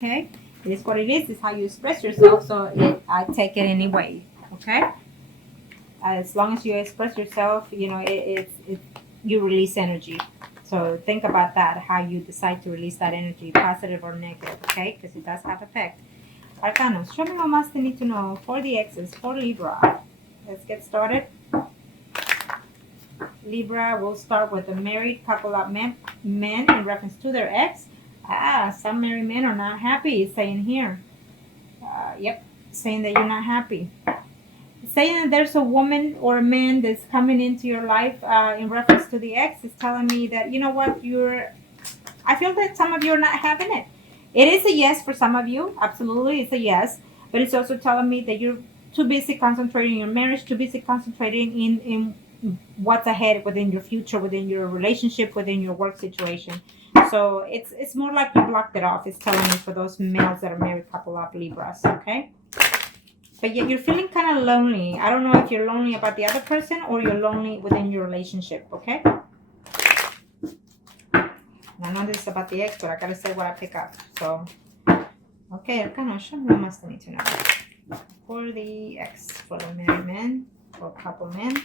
Okay, it is what it is. It's how you express yourself. So I take it anyway. Okay, as long as you express yourself, you release energy. So think about that. How you decide to release that energy, positive or negative. Okay, because it does have effect. Arcanos, show me what must they need to know for the exes for Libra. Let's get started. Libra will start with a married couple of men in reference to their ex. Some married men are not happy. It's saying here. Yep, saying that you're not happy. Saying that there's a woman or a man that's coming into your life in reference to the ex is telling me that, you know what, I feel that some of you are not having it. It is a yes for some of you. Absolutely, it's a yes. But it's also telling me that you're too busy concentrating on your marriage, too busy concentrating in what's ahead within your future, within your relationship, within your work situation. So it's more like you blocked it off. It's telling me for those males that are married couple of Libras, okay? But yet you're feeling kind of lonely. I don't know if you're lonely about the other person or you're lonely within your relationship, okay? I know this is about the ex, but I gotta say what I pick up. So, okay, Arcana, show me what must I need to know for the ex, for the married man, for couple men.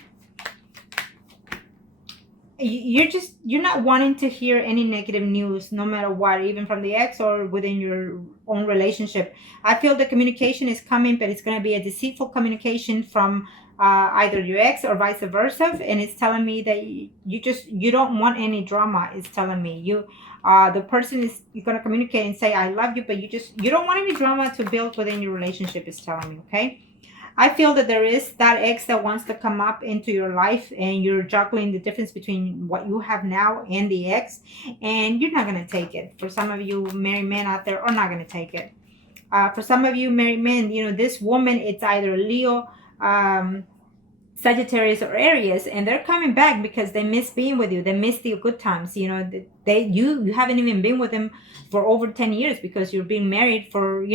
You're not wanting to hear any negative news, no matter what, even from the ex or within your own relationship. I feel the communication is coming, but it's going to be a deceitful communication from either your ex or vice versa, and it's telling me that you don't want any drama. It's telling me the person is going to communicate and say I love you, but you don't want any drama to build within your relationship. It's telling me, okay. I feel that there is that ex that wants to come up into your life, and you're juggling the difference between what you have now and the ex, and you're not going to take it. For some of you married men out there are not going to take it. For some of you married men, this woman, it's either Leo, Sagittarius, or Aries, and they're coming back because they miss being with you. They miss the good times. You haven't even been with them for over 10 years because you're being married for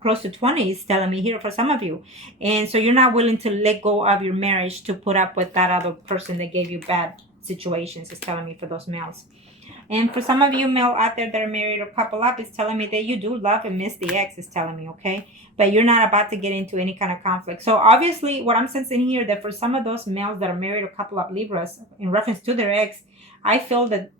close to 20. Is telling me here for some of you, and so you're not willing to let go of your marriage to put up with that other person that gave you bad situations. Is telling me for those males. And for some of you male out there that are married or couple up, it's telling me that you do love and miss the ex. Is telling me, okay? But you're not about to get into any kind of conflict. So obviously, what I'm sensing here, that for some of those males that are married or couple up Libras, in reference to their ex, I feel that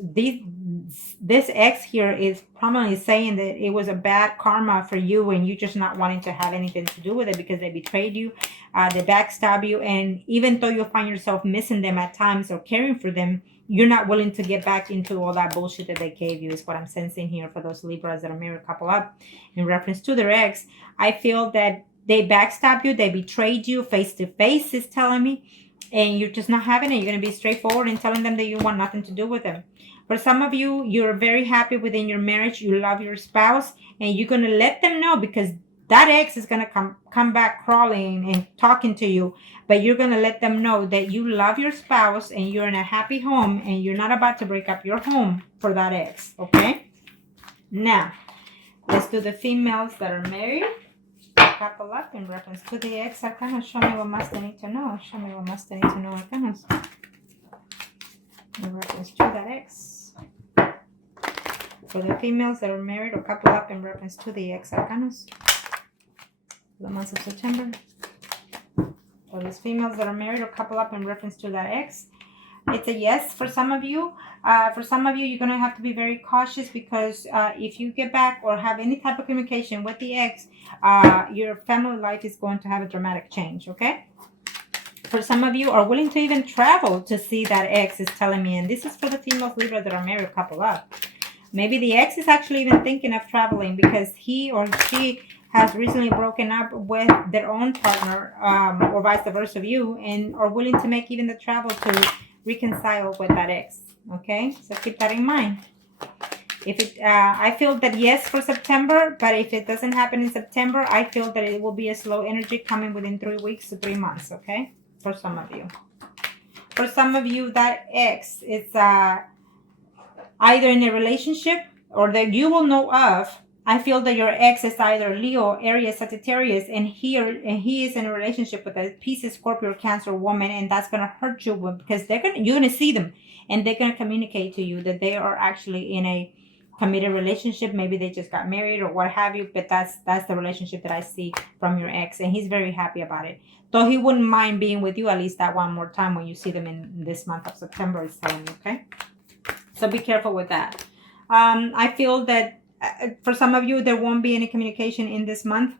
this ex here is probably saying that it was a bad karma for you, and you just not wanting to have anything to do with it because they betrayed you, they backstab you, and even though you find yourself missing them at times or caring for them, you're not willing to get back into all that bullshit that they gave you, is what I'm sensing here for those Libras that are married couple up in reference to their ex. I feel that they backstabbed you, they betrayed you face to face, is telling me, and you're just not having it. You're going to be straightforward and telling them that you want nothing to do with them. For some of you, you're very happy within your marriage. You love your spouse, and you're going to let them know, because that ex is going to come back crawling and talking to you, but you're going to let them know that you love your spouse and you're in a happy home, and you're not about to break up your home for that ex, okay? Now, let's do the females that are married. Couple up in reference to the ex. Arcanos, show me what must they need to know. Show me what must they need to know, Arcanos, in reference to that ex. For the females that are married or couple up in reference to the ex, Arcanos, the month of September. For these females that are married or couple up in reference to that ex, it's a yes for some of you. For some of you, you're going to have to be very cautious, because if you get back or have any type of communication with the ex, your family life is going to have a dramatic change, okay? For some of you are willing to even travel to see that ex, is telling me, and this is for the females Libra that are married or couple up. Maybe the ex is actually even thinking of traveling because he or she has recently broken up with their own partner, or vice versa of you, and are willing to make even the travel to reconcile with that ex, okay? So keep that in mind. If it, I feel that yes for September, but if it doesn't happen in September, I feel that it will be a slow energy coming within 3 weeks to 3 months, okay? For some of you. For some of you, that ex is either in a relationship or that you will know of. I feel that your ex is either Leo, Aries, Sagittarius, and he is in a relationship with a Pisces, Scorpio, Cancer woman, and that's gonna hurt you, because you're gonna see them, and they're gonna communicate to you that they are actually in a committed relationship. Maybe they just got married or what have you, but that's the relationship that I see from your ex, and he's very happy about it. Though he wouldn't mind being with you at least that one more time when you see them in this month of September, is telling me, okay? So be careful with that. I feel that for some of you, there won't be any communication in this month.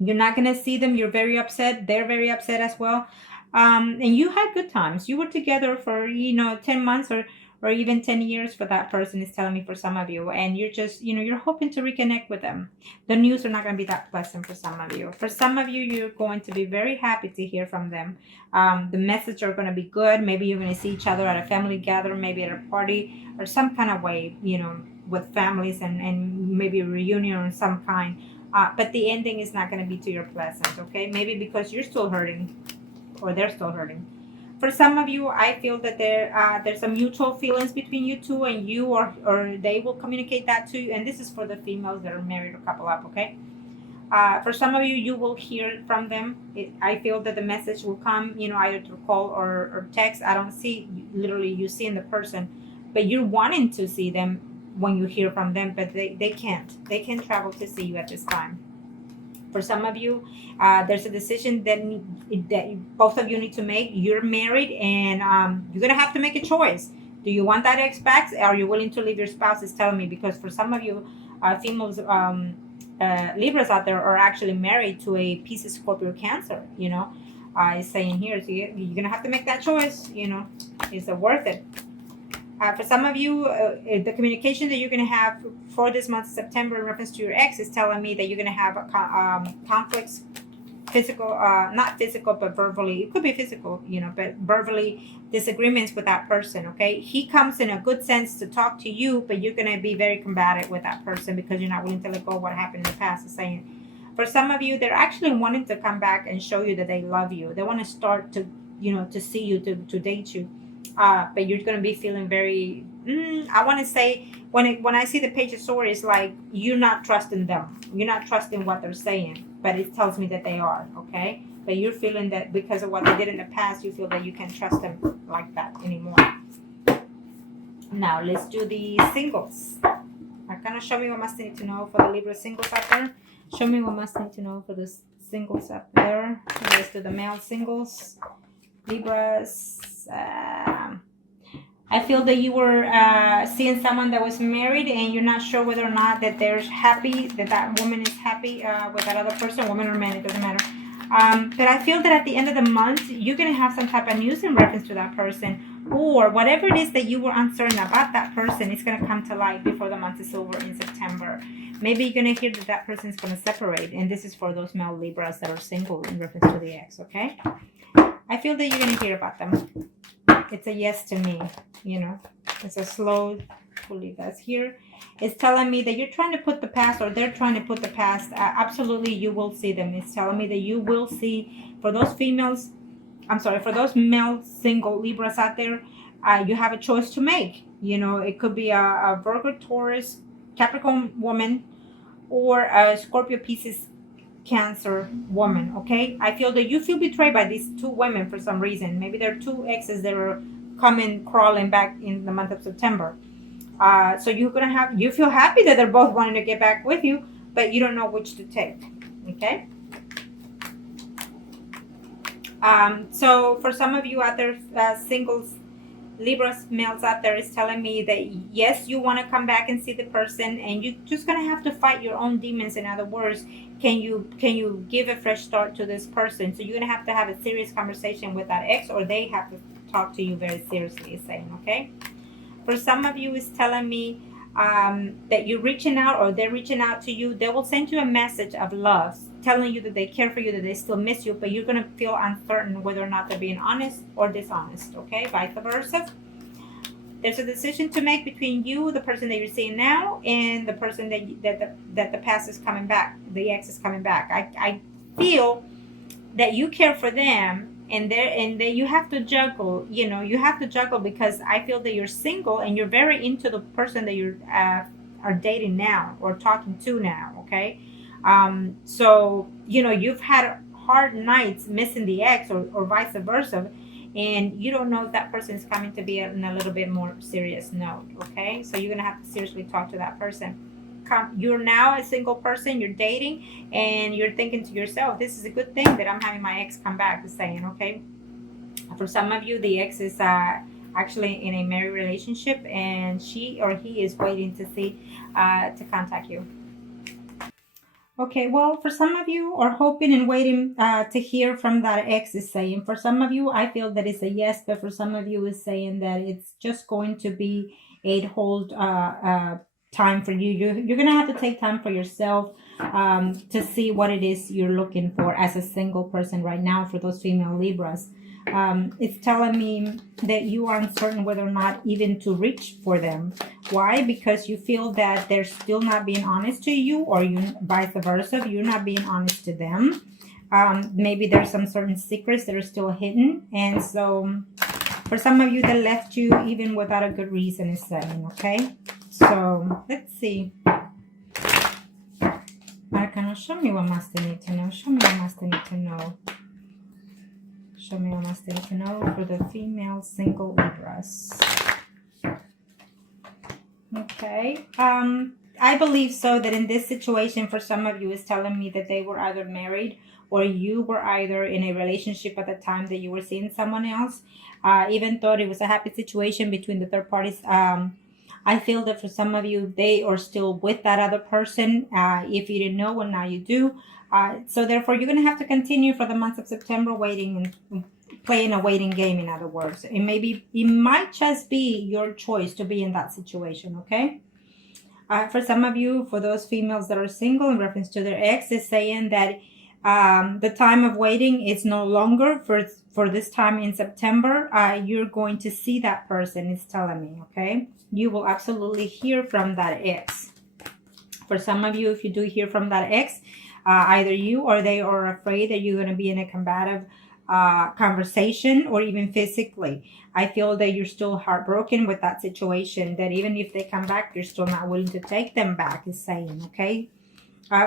You're not going to see them. You're very upset. They're very upset as well. And you had good times. You were together for, 10 months or even 10 years for that person, is telling me, for some of you. And you're just, you're hoping to reconnect with them. The news are not going to be that pleasant for some of you. For some of you, you're going to be very happy to hear from them. The message are going to be good. Maybe you're going to see each other at a family gathering, maybe at a party or some kind of way, with families and maybe a reunion of some kind. But the ending is not going to be to your pleasant, okay? Maybe because you're still hurting or they're still hurting. For some of you, I feel that there's some mutual feelings between you two, and you or they will communicate that to you. And this is for the females that are married or couple up, okay? For some of you, you will hear from them. I feel that the message will come, either through call or text. I don't see literally you seeing the person, but you're wanting to see them when you hear from them, but they can't. They can't travel to see you at this time. For some of you, there's a decision that both of you need to make. You're married, and you're going to have to make a choice. Do you want that ex back? Are you willing to leave your spouse? Is telling me, because for some of you, females, Libras out there are actually married to a Pisces, Scorpio, Cancer. It's saying here, so you're going to have to make that choice. Is it worth it? For some of you, the communication that you're going to have for this month of September in reference to your ex is telling me that you're going to have conflicts, physical, not physical, but verbally. It could be physical, but verbally disagreements with that person, okay? He comes in a good sense to talk to you, but you're going to be very combative with that person because you're not willing to let go of what happened in the past. It's saying, for some of you, they're actually wanting to come back and show you that they love you. They want to start to, to see you, to date you. But you're going to be feeling very, I want to say, when I see the Page of Swords, it's like you're not trusting them. You're not trusting what they're saying, but it tells me that they are, okay? But you're feeling that because of what they did in the past, you feel that you can't trust them like that anymore. Now, let's do the singles. Kind of show me what must need to know for the Libra singles out there. Show me what must need to know for the singles out there. Let's do the male singles. Libras. I feel that you were seeing someone that was married, and you're not sure whether or not that they're happy, that woman is happy with that other person, woman or man, it doesn't matter. But I feel that at the end of the month, you're going to have some type of news in reference to that person, or whatever it is that you were uncertain about that person is going to come to light before the month is over in September. Maybe you're going to hear that that person is going to separate, and this is for those male Libras that are single in reference to the ex, okay? I feel that you're going to hear about them. It's a yes to me, It's a slow, we'll leave that here. It's telling me that you're trying to put the past, or they're trying to put the past. Absolutely, you will see them. It's telling me that you will see, for those females, for those male single Libras out there, you have a choice to make. It could be a Virgo, Taurus, Capricorn woman, or a Scorpio, Pisces, Cancer woman, okay? I feel that you feel betrayed by these two women for some reason. Maybe there are two exes that are coming crawling back in the month of September. So you feel happy that they're both wanting to get back with you, but you don't know which to take, okay? So for some of you out there, singles, Libra males out there, is telling me that yes, you want to come back and see the person, and you're just going to have to fight your own demons. In other words, can you give a fresh start to this person? So you're going to have a serious conversation with that ex, or they have to talk to you very seriously, is saying, okay? For some of you, is telling me that you're reaching out, or they're reaching out to you. They will send you a message of love, telling you that they care for you, that they still miss you, but you're going to feel uncertain whether or not they're being honest or dishonest, okay? Vice versa. There's a decision to make between you, the person that you're seeing now, and the person that the past is coming back, the ex is coming back. I feel that you care for them, and that you have to juggle. You have to juggle, because I feel that you're single and you're very into the person that you are dating now or talking to now, okay? So you've had hard nights missing the ex, or vice versa. and you don't know if that person is coming to be in a little bit more serious note. Okay, so you're gonna have to seriously talk to that person. You're now a single person, you're dating, and you're thinking to yourself, this is a good thing that I'm having my ex come back, is saying. Okay, for some of you, the ex is actually in a married relationship, and she or he is waiting to see to contact you. Okay, well, for some of you are hoping and waiting to hear from that ex, is saying. For some of you, I feel that it's a yes, but for some of you is saying that it's just going to be a hold time for you. You're going to have to take time for yourself to see what it is you're looking for as a single person right now for those female Libras. It's telling me that you are uncertain whether or not even to reach for them. Why? Because you feel that they're still not being honest to you, or you vice versa, you're not being honest to them. Maybe there's some certain secrets that are still hidden, and so for some of you that left you even without a good reason, is saying. Okay, so let's see. Arcana, show me what Master need to know. Show me what Master need to know. Show me what Master need to know for the female single Libras. Okay. I believe so that in this situation, for some of you, is telling me that they were either married, or you were either in a relationship at the time that you were seeing someone else. Even though it was a happy situation between the third parties, I feel that for some of you, they are still with that other person. If you didn't know, well, now you do. So therefore, you're going to have to continue for the month of September waiting and playing a waiting game, in other words. It might just be your choice to be in that situation, okay? For some of you, for those females that are single, in reference to their ex, is saying that the time of waiting is no longer for this time in September. You're going to see that person, is telling me, okay? You will absolutely hear from that ex. For some of you, if you do hear from that ex, either you or they are afraid that you're going to be in a combative conversation, or even physically. I feel that you're still heartbroken with that situation, that even if they come back, you're still not willing to take them back, is saying. Okay,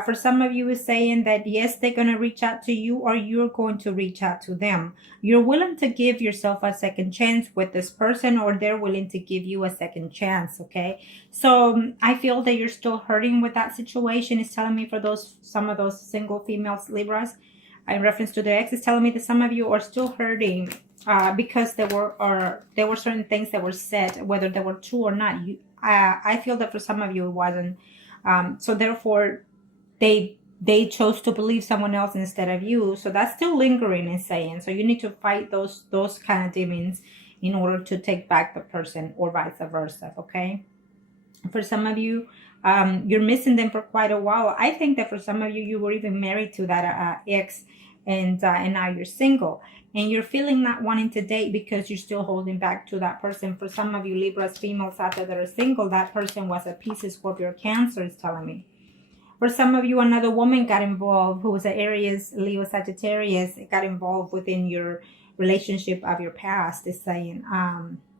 for some of you, is saying that yes, they're going to reach out to you, or you're going to reach out to them. You're willing to give yourself a second chance with this person, or they're willing to give you a second chance. Okay, so I feel that you're still hurting with that situation. It's telling me for some of those single females Libras, in reference to the ex, is telling me that some of you are still hurting because there were certain things that were said, whether they were true or not. I feel that for some of you it wasn't. So therefore, they chose to believe someone else instead of you. So that's still lingering, is saying. So you need to fight those kind of demons in order to take back the person, or vice versa. Okay. For some of you, you're missing them for quite a while. I think that for some of you, you were even married to that ex, and now you're single, and you're feeling not wanting to date because you're still holding back to that person. For some of you Libras females out there that are single, that person was a Pisces, Scorpio, Cancer, is telling me. For some of you, another woman got involved who was an Aries, Leo, Sagittarius, got involved within your relationship of your past, is saying.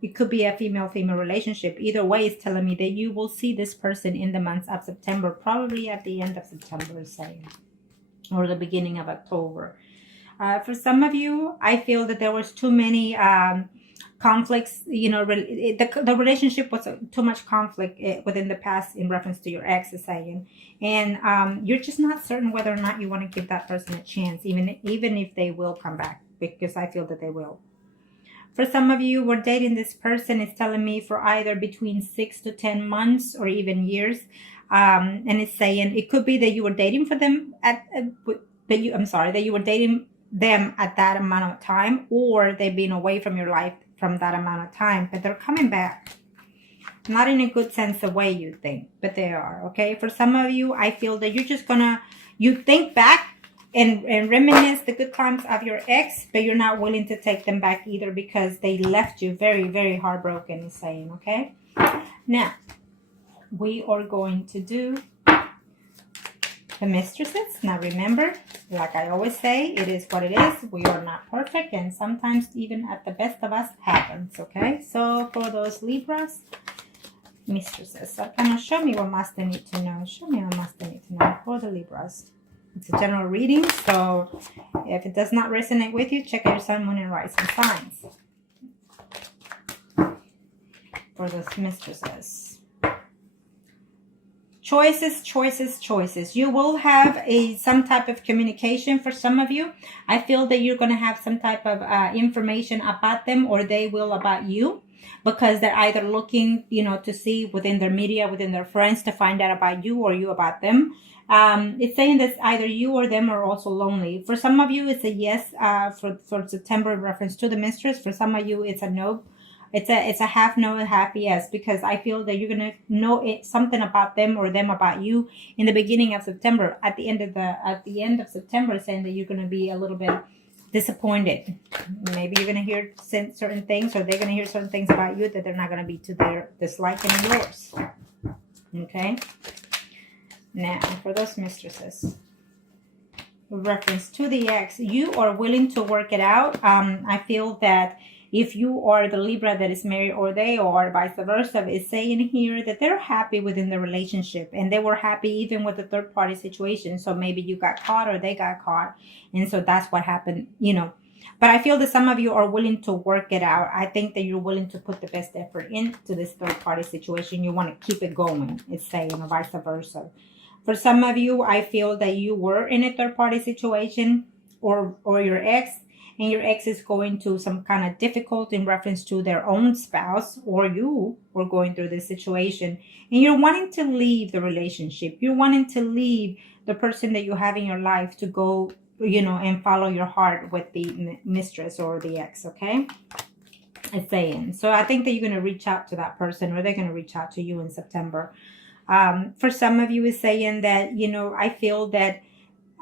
It could be a female-female relationship. Either way, it's telling me that you will see this person in the month of September, probably at the end of September, is saying, or the beginning of October. For some of you, I feel that there was too many conflicts. You know, the relationship was too much conflict within the past in reference to your ex, is saying, and you're just not certain whether or not you want to give that person a chance, even if they will come back, because I feel that they will. For some of you who are dating this person, is telling me for either between 6 to 10 months or even years. And it's saying it could be that you were dating for them that you were dating them at that amount of time, or they've been away from your life from that amount of time, but they're coming back. Not in a good sense of way you think, but they are. Okay, for some of you, I feel that you're just you think back and reminisce the good times of your ex, but you're not willing to take them back either, because they left you very, very heartbroken, is saying. Okay, now we are going to do the mistresses. Now remember, like I always say, it is what it is. We are not perfect, and sometimes even at the best of us happens. Okay, so for those Libras mistresses, so kind of show me what must they need to know. Show me what must they need to know for the Libras. It's a general reading, so if it does not resonate with you, check out your sun, moon, and rising signs. for those mistresses. Choices, choices, choices. You will have some type of communication for some of you. I feel that you're going to have some type of information about them, or they will about you, because they're either looking, to see within their media, within their friends, to find out about you, or you about them. It's saying that either you or them are also lonely. For some of you, it's a yes for September in reference to the mistress. For some of you, it's a no. It's a half no, half yes, because I feel that you're gonna know something about them or them about you in the beginning of September. At the end of September, saying that you're gonna be a little bit disappointed. Maybe you're gonna hear certain things, or they're gonna hear certain things about you that they're not gonna be to their disliking of yours. Okay. Now for those mistresses, with reference to the ex, you are willing to work it out. I feel that if you are the Libra that is married, or they are, vice versa, it's saying here that they're happy within the relationship, and they were happy even with the third party situation. So maybe you got caught or they got caught, and so that's what happened, But I feel that some of you are willing to work it out. I think that you're willing to put the best effort into this third party situation. You want to keep it going, it's saying, or vice versa. For some of you, I feel that you were in a third party situation, or your ex, and your ex is going through some kind of difficult in reference to their own spouse, or you were going through this situation, and you're wanting to leave the relationship. You're wanting to leave the person that you have in your life to go, and follow your heart with the mistress or the ex, okay? It's saying. So I think that you're going to reach out to that person, or they're going to reach out to you in September. For some of you, is saying that, I feel that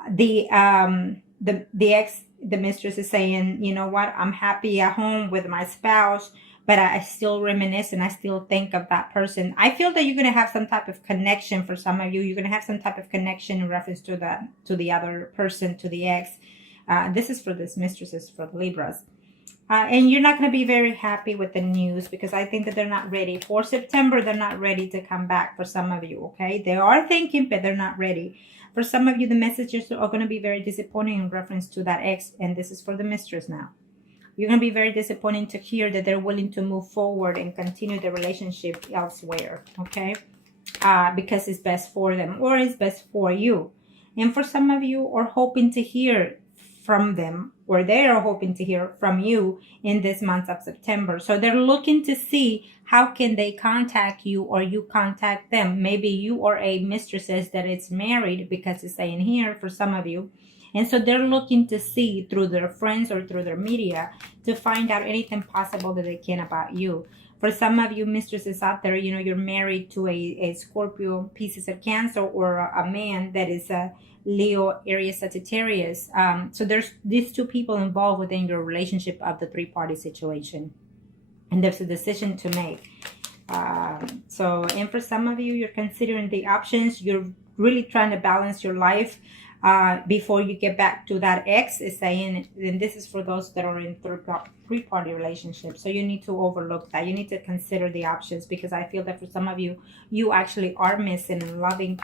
the ex, the mistress is saying, you know what, I'm happy at home with my spouse, but I still reminisce and I still think of that person. I feel that you're going to have some type of connection. For some of you, you're going to have some type of connection in reference to the other person, to the ex. This is for this mistresses, for the Libras. And you're not going to be very happy with the news, because I think that they're not ready. For September, they're not ready to come back for some of you, okay? They are thinking, but they're not ready. For some of you, the messages are going to be very disappointing in reference to that ex, and this is for the mistress now. You're going to be very disappointing to hear that they're willing to move forward and continue the relationship elsewhere, okay? Because it's best for them, or it's best for you. And for some of you are hoping to hear from them, or they are hoping to hear from you in this month of September. So they're looking to see how can they contact you, or you contact them. Maybe you are a mistresses that is married, because it's saying here for some of you. And so they're looking to see through their friends or through their media to find out anything possible that they can about you. For some of you mistresses out there, you're married to a Scorpio, Pisces, or Cancer, or a man that is a Leo, Aries, Sagittarius. So there's these two people involved within your relationship of the three-party situation. And there's a decision to make. And for some of you, you're considering the options. You're really trying to balance your life before you get back to that ex, is saying. And this is for those that are in three-party relationships. So you need to overlook that. You need to consider the options, because I feel that for some of you, you actually are missing and loving.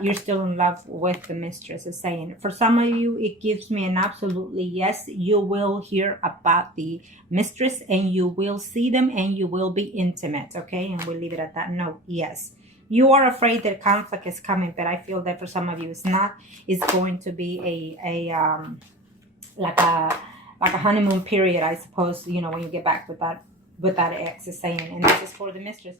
You're still in love with the mistress, is saying. For some of you, it gives me an absolutely yes. You will hear about the mistress, and you will see them, and you will be intimate, okay? And we'll leave it at that note. Yes. You are afraid that conflict is coming, but I feel that for some of you, it's not. It's going to be like a honeymoon period, I suppose. When you get back with that ex, is saying. And this is for the mistress.